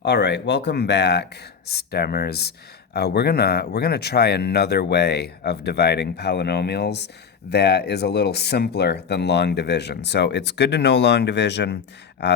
All right, welcome back, STEMers. We're gonna try another way of dividing polynomials that is a little simpler than long division. So it's good to know long division.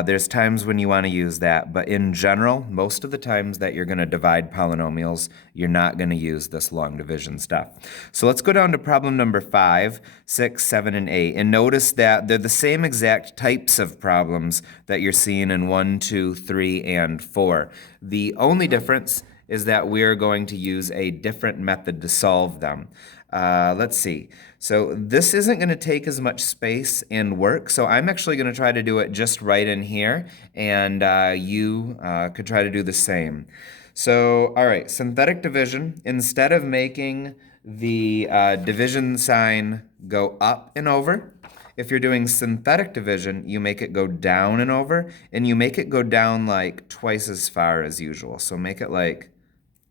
There's times when you want to use that, but in general, most of the times that you're going to divide polynomials, you're not going to use this long division stuff. So let's go down to problem number 5, 6, 7, and 8, and notice that they're the same exact types of problems that you're seeing in 1, 2, 3, and 4. The only difference is that we're going to use a different method to solve them. Let's see. So this isn't going to take as much space and work, so I'm actually going to try to do it just right in here, and you could try to do the same. So, all right, synthetic division, instead of making the division sign go up and over, if you're doing synthetic division, you make it go down and over, and you make it go down like twice as far as usual. So make it like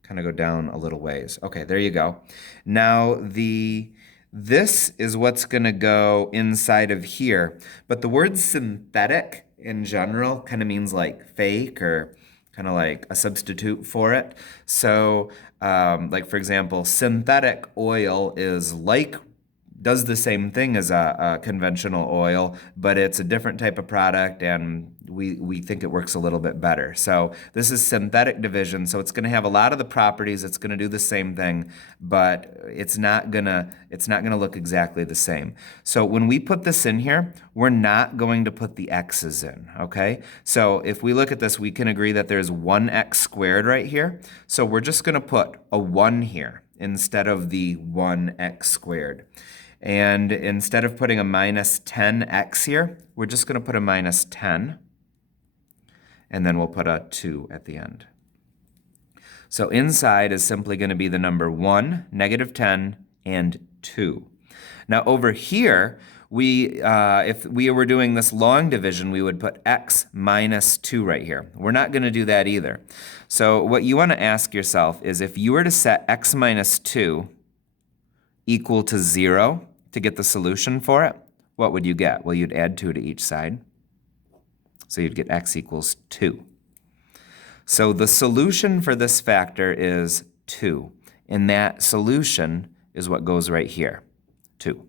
kind of go down a little ways. Okay, there you go. Now this is what's going to go inside of here. But the word synthetic in general kind of means like fake or kind of like a substitute for it. So like for example, synthetic oil is like does the same thing as a conventional oil, but it's a different type of product, and we think it works a little bit better. So this is synthetic division, so it's going to have a lot of the properties. It's going to do the same thing, but it's not gonna look exactly the same. So when we put this in here, we're not going to put the x's in, okay? So if we look at this, we can agree that there's 1x squared right here. So we're just going to put a 1 here instead of the 1x squared. And instead of putting a minus 10x here, we're just going to put a minus 10. And then we'll put a 2 at the end. So inside is simply going to be the number 1, negative 10, and 2. Now over here, if we were doing this long division, we would put x minus 2 right here. We're not going to do that either. So what you want to ask yourself is if you were to set x minus 2 equal to 0 to get the solution for it, what would you get? Well, you'd add 2 to each side. So you'd get x equals 2. So the solution for this factor is 2. And that solution is what goes right here, 2.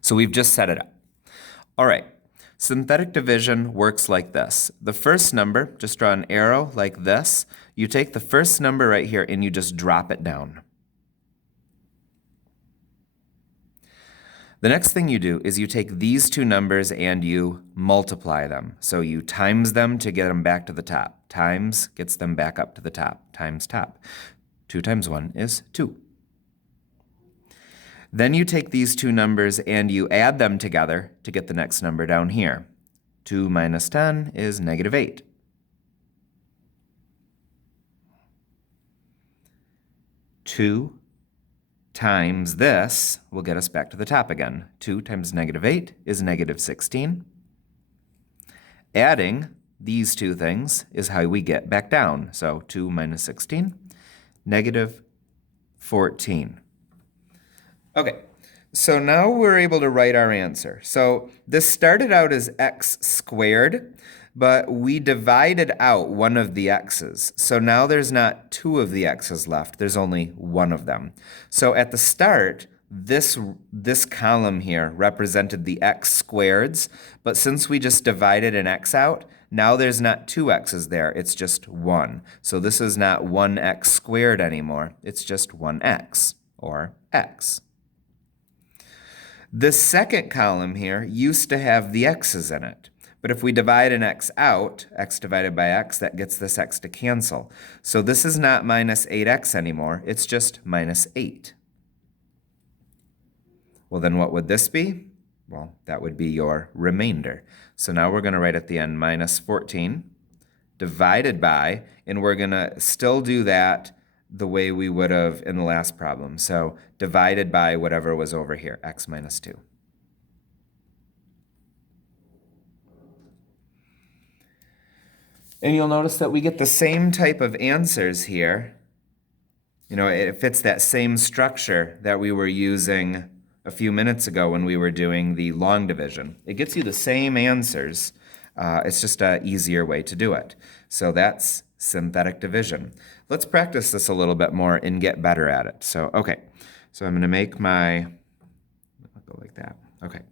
So we've just set it up. All right, synthetic division works like this. The first number, just draw an arrow like this. You take the first number right here and you just drop it down. The next thing you do is you take these two numbers and you multiply them. So you times them to get them back to the top. Times gets them back up to the top, times top. 2 times 1 is 2. Then you take these two numbers and you add them together to get the next number down here. 2 minus 10 is negative 8. 2 times this will get us back to the top again. 2 times negative 8 is negative 16. Adding these two things is how we get back down. So 2 minus 16, negative 14. Okay, so now we're able to write our answer. So this started out as x squared, but we divided out one of the x's. So now there's not 2 of the x's left. There's only 1 of them. So at the start, this column here represented the x squareds, but since we just divided an x out, now there's not 2 x's there. It's just 1. So this is not 1x squared anymore. It's just 1x, or x. The second column here used to have the x's in it. But if we divide an x out, x divided by x, that gets this x to cancel. So this is not minus 8x anymore. It's just minus 8. Well, then what would this be? Well, that would be your remainder. So now we're going to write at the end minus 14 divided by, and we're going to still do that the way we would have in the last problem. So divided by whatever was over here, x minus 2. And you'll notice that we get the same type of answers here. You know, it fits that same structure that we were using a few minutes ago when we were doing the long division. It gets you the same answers. It's just an easier way to do it. So that's synthetic division. Let's practice this a little bit more and get better at it. So, okay. So I'm going to make my, I'll go like that. Okay.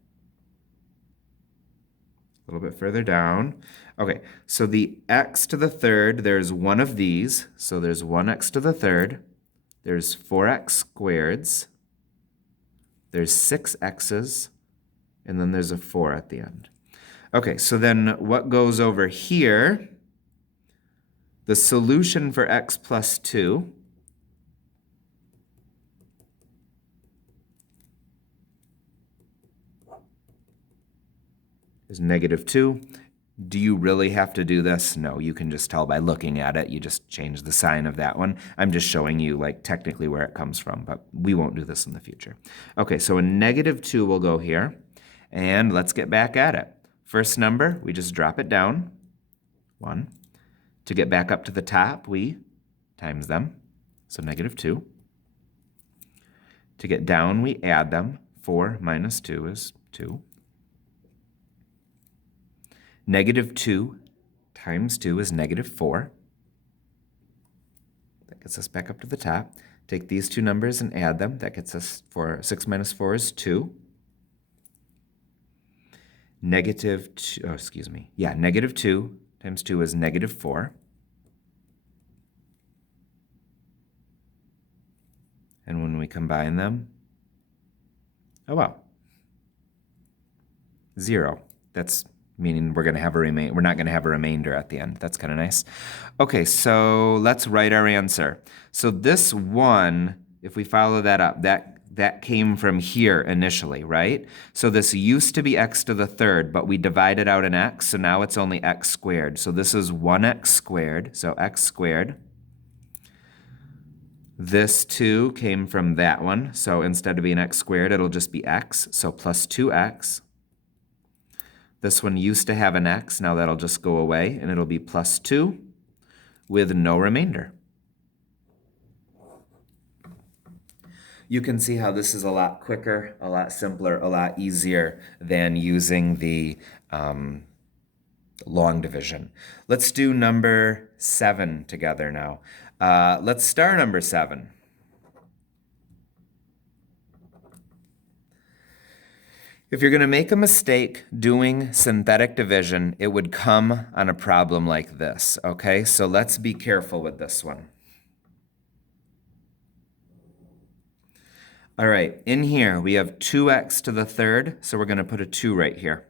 A little bit further down. Okay, so the x to the third, there's one of these. So there's 1x to the third. There's 4x squareds. There's 6x's. And then there's a 4 at the end. Okay, so then what goes over here? The solution for x plus 2 is -2. Do you really have to do this? No, you can just tell by looking at it. You just change the sign of that one. I'm just showing you like technically where it comes from, but we won't do this in the future. Okay, so a -2 will go here. And let's get back at it. First number, we just drop it down, 1. To get back up to the top, we times them, so -2. To get down, we add them. 4 minus 2 is 2. -2 times 2 is -4. That gets us back up to the top. Take these two numbers and add them. That gets us 6 minus 4 is 2. -2 times 2 is -4. And when we combine them, oh wow, 0. That's meaning we're going to have we're not going to have a remainder at the end. That's kind of nice. Okay, so let's write our answer. So this one, if we follow that up, that came from here initially, right? So this used to be x to the third, but we divided out an x, so now it's only x squared. So this is 1x squared, so x squared. This 2 came from that one, so instead of being x squared, it'll just be x, so plus 2x. This one used to have an x, now that'll just go away, and it'll be plus 2 with no remainder. You can see how this is a lot quicker, a lot simpler, a lot easier than using the long division. Let's do number 7 together now. Let's star number 7. If you're going to make a mistake doing synthetic division, it would come on a problem like this, okay? So let's be careful with this one. All right, in here we have 2x to the third, so we're going to put a 2 right here.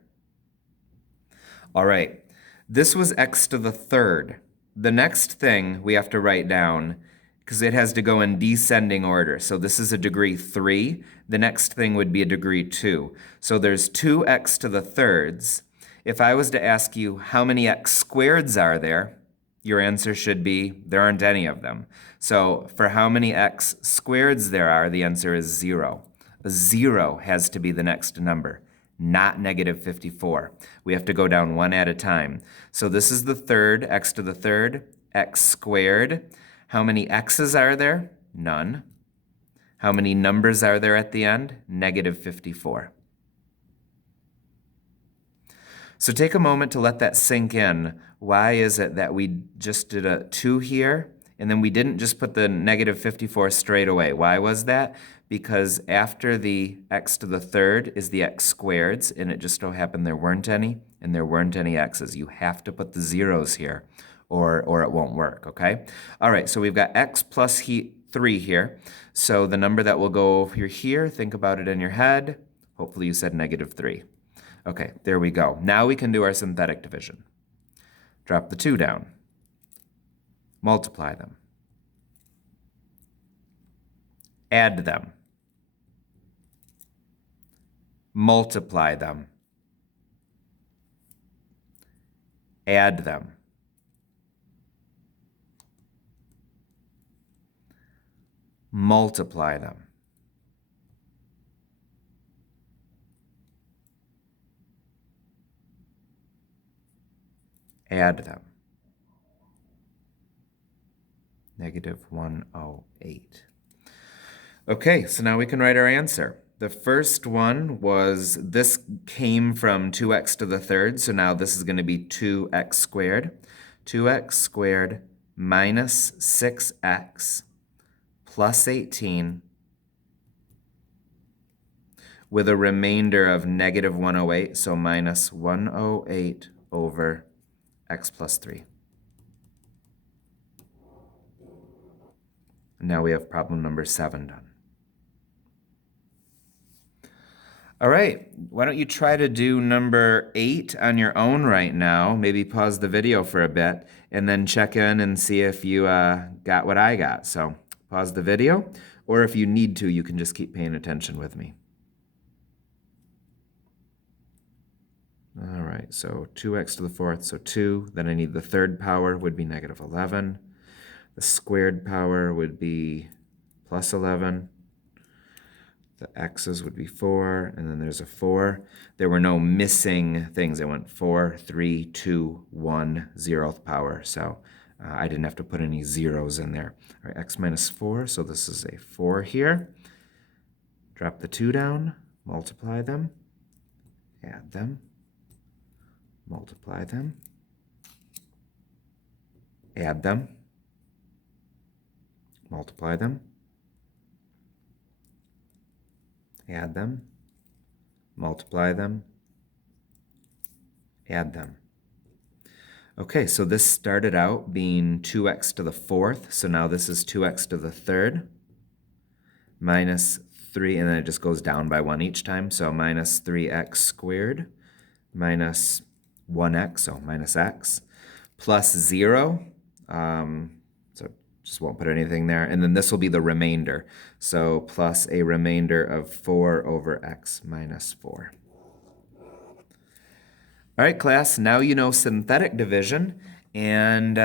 All right, this was x to the third. The next thing we have to write down, because it has to go in descending order. So this is a degree 3. The next thing would be a degree 2. So there's 2x to the thirds. If I was to ask you how many x squareds are there, your answer should be there aren't any of them. So for how many x squareds there are, the answer is 0. A 0 has to be the next number, not -54. We have to go down one at a time. So this is the third, x to the third, x squared. How many x's are there? None. How many numbers are there at the end? -54. So take a moment to let that sink in. Why is it that we just did a 2 here, and then we didn't just put the -54 straight away? Why was that? Because after the x to the third is the x squareds, and it just so happened there weren't any, and there weren't any x's. You have to put the zeros here, or it won't work, okay? All right, so we've got x plus 3 here. So the number that will go over here, think about it in your head. Hopefully you said -3. Okay, there we go. Now we can do our synthetic division. Drop the 2 down. Multiply them. Add them. Multiply them. Add them. Multiply them. Add them. -108. Okay, so now we can write our answer. The first one was, this came from 2x to the third, so now this is going to be 2x squared. 2x squared minus 6x plus 18 with a remainder of negative 108, so minus 108 over x plus 3. And now we have problem number 7 done. All right, why don't you try to do number 8 on your own right now? Maybe pause the video for a bit and then check in and see if you got what I got. So pause the video, or if you need to, you can just keep paying attention with me. All right, so 2x to the fourth, so 2. Then I need the third power, would be negative 11. The squared power would be plus 11. The x's would be 4, and then there's a 4. There were no missing things. I went 4, 3, 2, 1, 0th power, so I didn't have to put any zeros in there. All right, x minus 4, so this is a 4 here. Drop the 2 down, multiply them, add them, multiply them, add them, multiply them, add them, multiply them, add them. Okay, so this started out being 2x to the fourth, so now this is 2x to the third, minus 3, and then it just goes down by 1 each time, so minus 3x squared, minus 1x, so minus x, plus 0, so just won't put anything there, and then this will be the remainder, so plus a remainder of 4 over x minus 4. All right, class, now you know synthetic division, and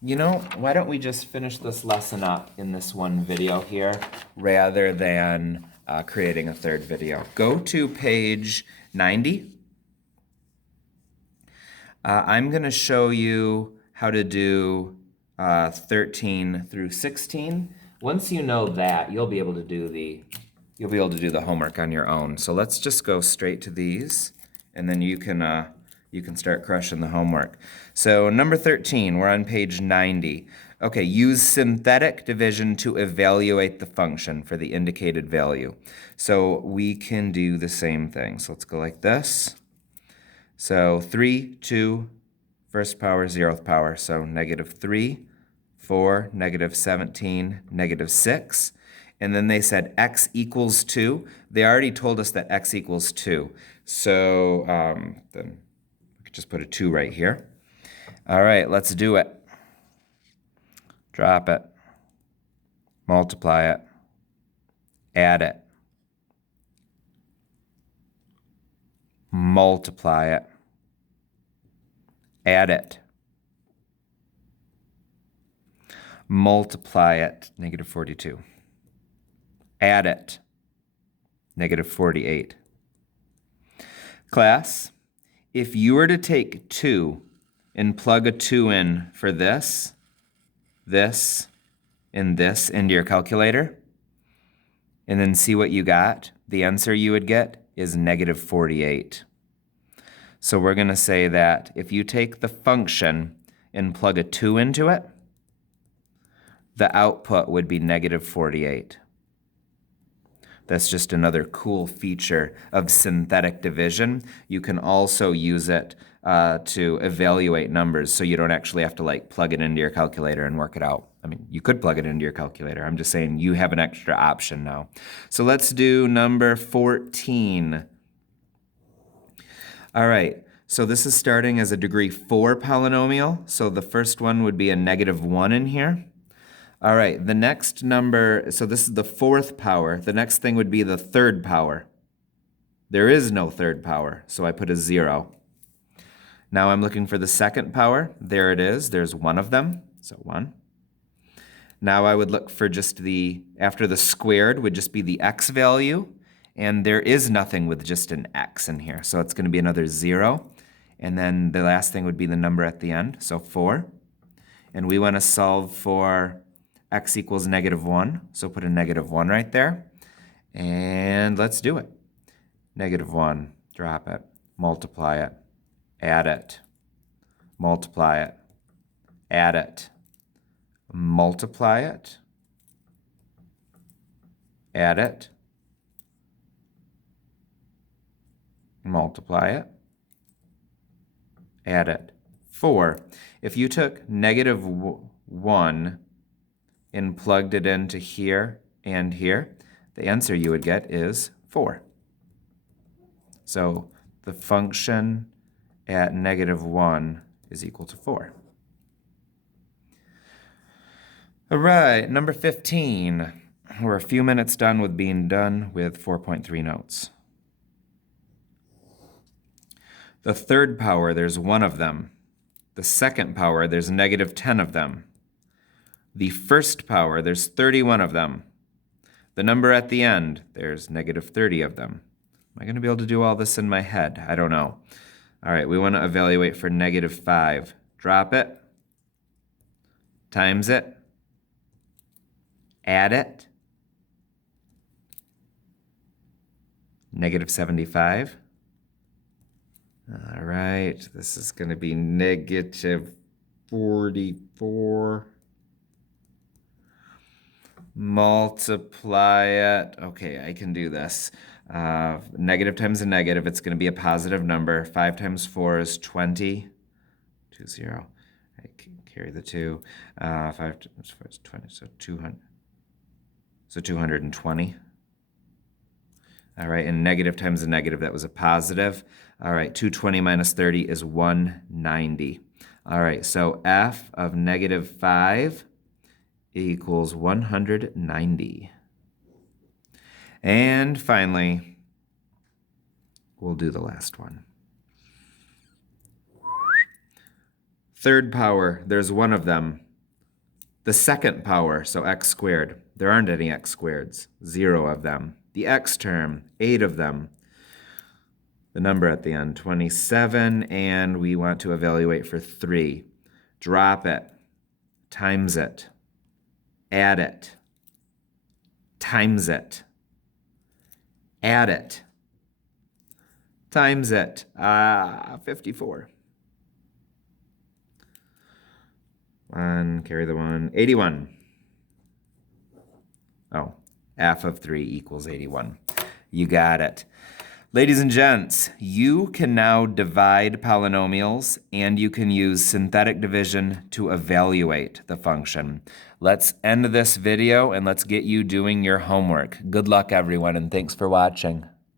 you know, why don't we just finish this lesson up in this one video here rather than creating a third video. Go to page 90. I'm going to show you how to do 13 through 16. Once you know that, you'll be able to do the homework on your own. So let's just go straight to these, and then you can start crushing the homework. So number 13, we're on page 90. Okay, use synthetic division to evaluate the function for the indicated value. So we can do the same thing. So let's go like this. So 3, 2, first power, 0th power. So negative 3, 4, negative 17, negative 6. And then they said x equals 2. They already told us that x equals 2. So then we could just put a 2 right here. All right, let's do it. Drop it. Multiply it. Add it. Multiply it. Add it. Multiply it, negative 42. Add it, negative 48. Class, if you were to take 2 and plug a 2 in for this, and this into your calculator, and then see what you got, the answer you would get is negative 48. So we're going to say that if you take the function and plug a 2 into it, the output would be negative 48. That's just another cool feature of synthetic division. You can also use it to evaluate numbers, so you don't actually have to like plug it into your calculator and work it out. I mean, you could plug it into your calculator. I'm just saying you have an extra option now. So let's do number 14. All right, so this is starting as a degree 4 polynomial. So the first one would be a negative 1 in here. All right, the next number, so this is the 4th power. The next thing would be the 3rd power. There is no 3rd power, so I put a 0. Now I'm looking for the 2nd power. There it is. There's one of them, so 1. Now I would look for just after the squared would just be the x value, and there is nothing with just an x in here, so it's going to be another 0. And then the last thing would be the number at the end, so 4. And we want to solve for x equals -1, so put a -1 right there. And let's do it. -1, drop it, multiply it, add it, multiply it, add it, multiply it, add it, multiply it, add it. 4. If you took -1 and plugged it into here and here, the answer you would get is 4. So the function at -1 is equal to 4. All right, number 15. We're a few minutes done with being done with 4.3 notes. The third power, there's 1 of them. The second power, there's -10 of them. The first power, there's 31 of them. The number at the end, there's -30 of them. Am I going to be able to do all this in my head? I don't know. All right, we want to evaluate for -5. Drop it, times it, add it, -75. All right, this is going to be -44. Multiply it. Okay, I can do this. Negative times a negative, it's going to be a positive number. 5 times 4 is 20. 20. I can carry the 2. 5 times 4 is 20, so 200. So 220. All right, and negative times a negative, that was a positive. All right, 220 minus 30 is 190. All right, so f of -5 equals 190. And finally, we'll do the last one. Third power, there's 1 of them. The second power, so x squared, there aren't any x squareds, 0 of them. The x term, 8 of them. The number at the end, 27, and we want to evaluate for 3. Drop it, times it, add it, times it, add it, times it, 54. 1, carry the 1, 81. Oh, f of 3 equals 81. You got it. Ladies and gents, you can now divide polynomials and you can use synthetic division to evaluate the function. Let's end this video and let's get you doing your homework. Good luck, everyone, and thanks for watching.